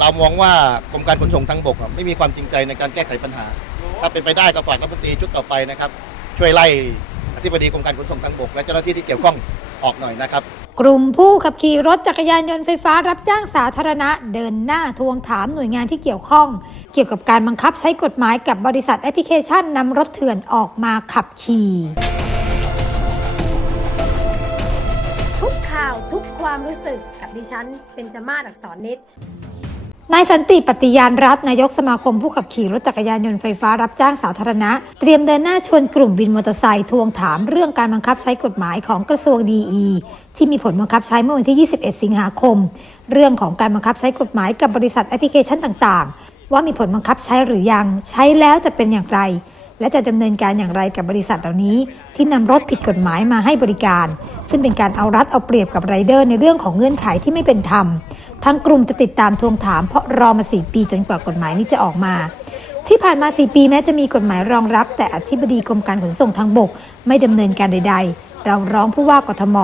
เรามองว่ากรมการขนส่งทางบกอะไม่มีความจริงใจในการแก้ไขปัญหา ถ้าเป็นไปได้ก็ฝากรัฐมนตรีชุดต่อไปนะครับ ช่วยไล่อธิบดีกรมการขนส่งทางบก และเจ้าหน้าที่ที่เกี่ยวข้องออกหน่อยนะครับ กลุ่มผู้ขับขี่รถจักรยานยนต์ไฟฟ้ารับจ้างสาธารณะ เดินหน้าทวงถามหน่วยงานที่เกี่ยวข้อง เกี่ยวกับการบังคับใช้กฎหมายกับบริษัทแอปพลิเคชันนำรถเถื่อนออกมาขับขี่ ทุกข่าวทุกความรู้สึกกับดิฉันเป็นจมาศอักษรนิด นายสันติปฏิญาณรัฐนายกสมาคมผู้ขับขี่รถจักรยานยนต์ไฟฟ้ารับจ้างสาธารณะ เตรียมเดินหน้าชวนกลุ่มวินมอเตอร์ไซค์ทวงถามเรื่องการบังคับใช้กฎหมายของกระทรวงดีอีที่มีผลบังคับใช้เมื่อวันที่ 21 สิงหาคม เรื่องของการบังคับใช้กฎหมายกับบริษัทแอปพลิเคชันต่างๆ ว่ามีผลบังคับใช้หรือยัง ใช้แล้วจะเป็นอย่างไร และจะดำเนินการอย่างไรกับบริษัทเหล่านี้ ที่นำรถผิดกฎหมายมาให้บริการ ซึ่งเป็นการเอารัดเอาเปรียบกับไรเดอร์ในเรื่องของเงื่อนไขที่ไม่เป็นธรรม ทางกลุ่มจะติดตามทวงถามเพราะรอมา 4 ปีจนกว่ากฎหมายนี้จะออกมา ที่ผ่านมา 4 ปีแม้จะมีกฎหมายรองรับ แต่อธิบดีกรมการขนส่งทางบก ไม่ดำเนินการใด ๆ เราร้องผู้ว่ากทม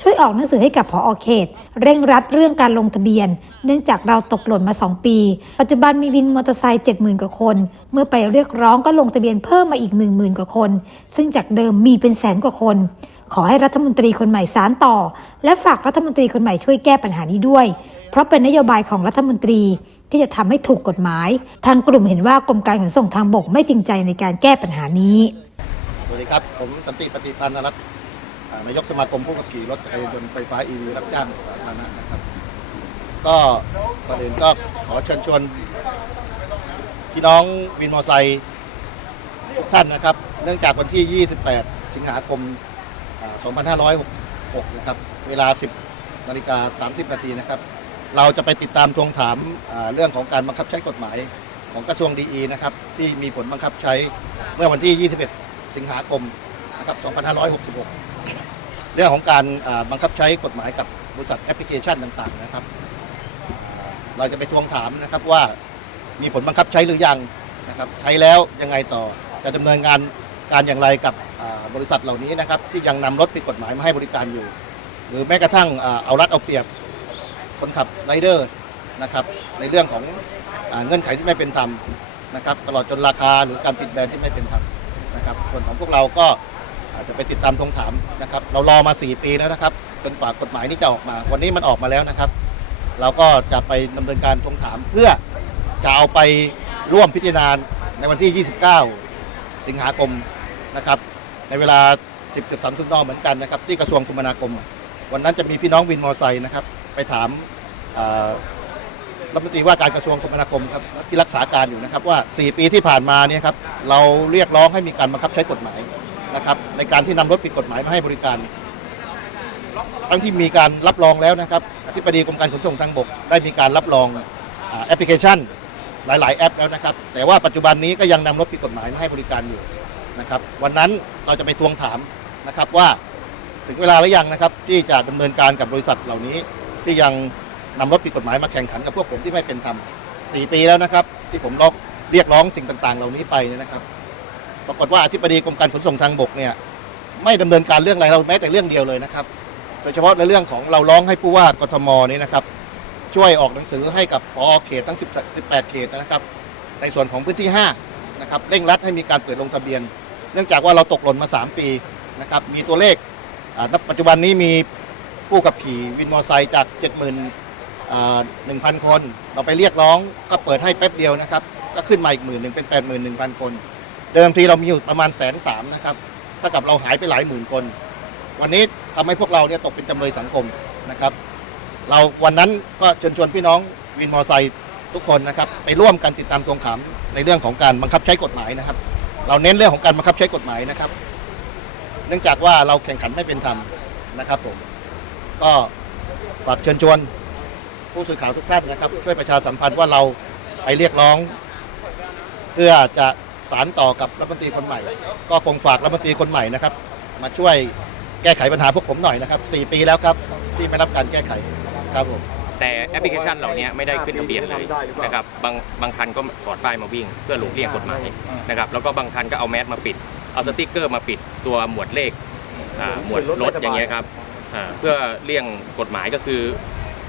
ช่วยออกหนังสือให้กับผอเขต เร่งรัดเรื่องการลงทะเบียน เนื่องจากเราตกหล่นมา 2 ปี ปัจจุบันมีวินมอเตอร์ไซค์70,000 กว่าคน เมื่อไปเรียกร้องก็ลงทะเบียนเพิ่มมาอีก 10,000 กว่าคน ซึ่งจากเดิมมีเป็นแสนกว่าคนขอให้รัฐมนตรีคนใหม่สารต่อ และฝากรัฐมนตรีคนใหม่ช่วยแก้ปัญหานี้ด้วย เพราะเป็นนโยบายของรัฐมนตรีที่จะทำให้ถูกกฎหมาย ทางกลุ่มเห็นว่ากรมการขนส่งทางบกไม่จริงใจในการแก้ปัญหานี้ สวัสดีครับ ผมสันติปฏิปันรัตน์นายกสมาคมผู้ขับขี่รถจักรยานยนต์ไฟฟ้า EV รับจ้างสาธารณะนะครับ ก็ก่อนอื่นก็ขอเชิญชวนพี่น้องวินมอเตอร์ไซค์ทุกท่านนะครับ เนื่องจากวันที่ 28 สิงหาคมอ่า2566 นะครับ เวลา 10นาฬิกา30นาทีนะครับ เราจะไปติดตามทวงถามเรื่องของการบังคับใช้กฎหมายของกระทรวงดีนะครับที่มีผลบังคับใช้เมื่อวันที่ 21 สิงหาคมนะครับ2566 เรื่องของการบังคับใช้กฎหมายกับบริษัทแอปพลิเคชันต่างๆนะครับ เราจะไปทวงถามนะครับว่ามีผลบังคับใช้หรือยังนะครับใช้แล้วยังไงต่อจะดำเนินงานการอย่างไรกับบริษัทเหล่านี้นะครับที่ยังนำรถผิดกฎหมายมาให้บริการอยู่ หรือแม้กระทั่งเอารัดเอาเปรียบ คนขับไรเดอร์นะครับในเรื่องของอเงื่อนไขที่ไม่เป็นธรรมนะครับตลอดจนราคาหรือการปิดแบรนด์ที่ไม่เป็นธรรมนะครับส่วนของพวกเราก็อาจจะไปติดตามทวงถามนะครับเรารอมา 4 ปีแล้วนะครับจนกว่ากฎหมายนี้จะออกมา วันนี้มันออกมาแล้วนะครับ เราก็จะไปดำเนินการทวงถามเพื่อจะเอาไปร่วมพิจารณาในวันที่ 29 สิงหาคมนะครับในเวลา 10กับ30นเหมือนกันนะครับที่กระทรวงคมนาคม วันนั้นจะมีพี่น้องวินมอเตอร์ไซค์นะครับ ไปถามรัฐมนตรีว่าการกระทรวงคมนาคมครับที่รักษาการอยู่นะครับว่า 4 ปีที่ผ่านมาเนี่ยครับเราเรียกร้องให้มีการบังคับใช้กฎหมายนะครับในการที่นำรถผิดกฎหมายมาให้บริการ ทั้งที่มีการรับรองแล้วนะครับอธิบดีกรมการขนส่งทางบก ได้มีการรับรองอแอปพลิเคชันหลาย ๆ แอปแล้วนะครับ แต่ว่าปัจจุบันนี้ก็ยังนำรถผิดกฎหมายมาให้บริการอยู่นะครับ วันนั้นเราจะไปทวงถามนะครับว่าถึงเวลาหรือยังนะครับที่จะดำเนินการกับบริษัทเหล่านี้ ที่ยังนำรถผิดกฎหมายมาแข่งขันกับพวกผมที่ไม่เป็นธรรมสี่ปีแล้วนะครับ ที่ผมร้องเรียกร้องสิ่งต่าง ๆ เหล่านี้ไปเนี่ยนะครับ ปรากฏว่าอธิบดีกรมการขนส่งทางบกเนี่ยไม่ดำเนินการเรื่องอะไรเราแม้แต่เรื่องเดียวเลยนะครับ โดยเฉพาะในเรื่องของเราร้องให้ผู้ว่ากทมนี่นะครับช่วยออกหนังสือให้กับปอเขตทั้ง 18 เขตนะครับ ในส่วนของพื้นที่ 5 นะครับเร่งรัดให้มีการเปิดลงทะเบียน เนื่องจากว่าเราตกหล่นมา 3 ปีนะครับ มีตัวเลขณปัจจุบันนี้มี ผู้ขับขี่วินมอเตอร์ไซค์จาก70,000อ่า1,000 คน เราไปเรียกร้องก็เปิดให้แป๊บเดียวนะครับ ก็ขึ้นมาอีกหมื่นหนึ่งเป็น 81,000 คน เดิมทีเรามีอยู่ประมาณแสนสามนะครับเท่ากับเราหายไปหลายหมื่นคน วันนี้ทำให้พวกเราเนี่ยตกเป็นจำเลยสังคมนะครับ เราวันนั้นก็เชิญชวนพี่น้องวินมอเตอร์ไซค์ทุกคนนะครับไปร่วมกันติดตามทวงถามในเรื่องของการบังคับใช้กฎหมายนะครับ เราเน้นเรื่องของการบังคับใช้กฎหมายนะครับ เนื่องจากว่าเราแข่งขันไม่เป็นธรรมนะครับผม ก็ฝากเชิญชวนผู้สื่อข่าวทุกท่านนะครับ ช่วยประชาสัมพันธ์ว่าเราไปเรียกร้อง เพื่อจะสารต่อกับรัฐมนตรีคนใหม่ ก็คงฝากรัฐมนตรีคนใหม่นะครับ มาช่วยแก้ไขปัญหาพวกผมหน่อยนะครับ 4 ปีแล้วครับที่ไม่รับการแก้ไขครับผมแต่แอปพลิเคชันเหล่านี้ไม่ได้ขึ้นทะเบียนเลยนะครับบางบางคันก็ถอดป้ายมาวิ่ง เพื่อหลบเลี่ยงกฎหมายนะครับแล้วก็บางคันก็เอาแมสมาปิด เอาสติกเกอร์มาปิดตัวหมวดเลขหมวดรถอย่างเงี้ยครับ เพื่อเลี่ยงกฎหมายก็คือ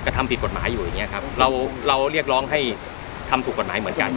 กระทำผิดกฎหมายอยู่อย่างเงี้ยครับเราเราเรียกร้องให้ทำถูกกฎหมายเหมือนกัน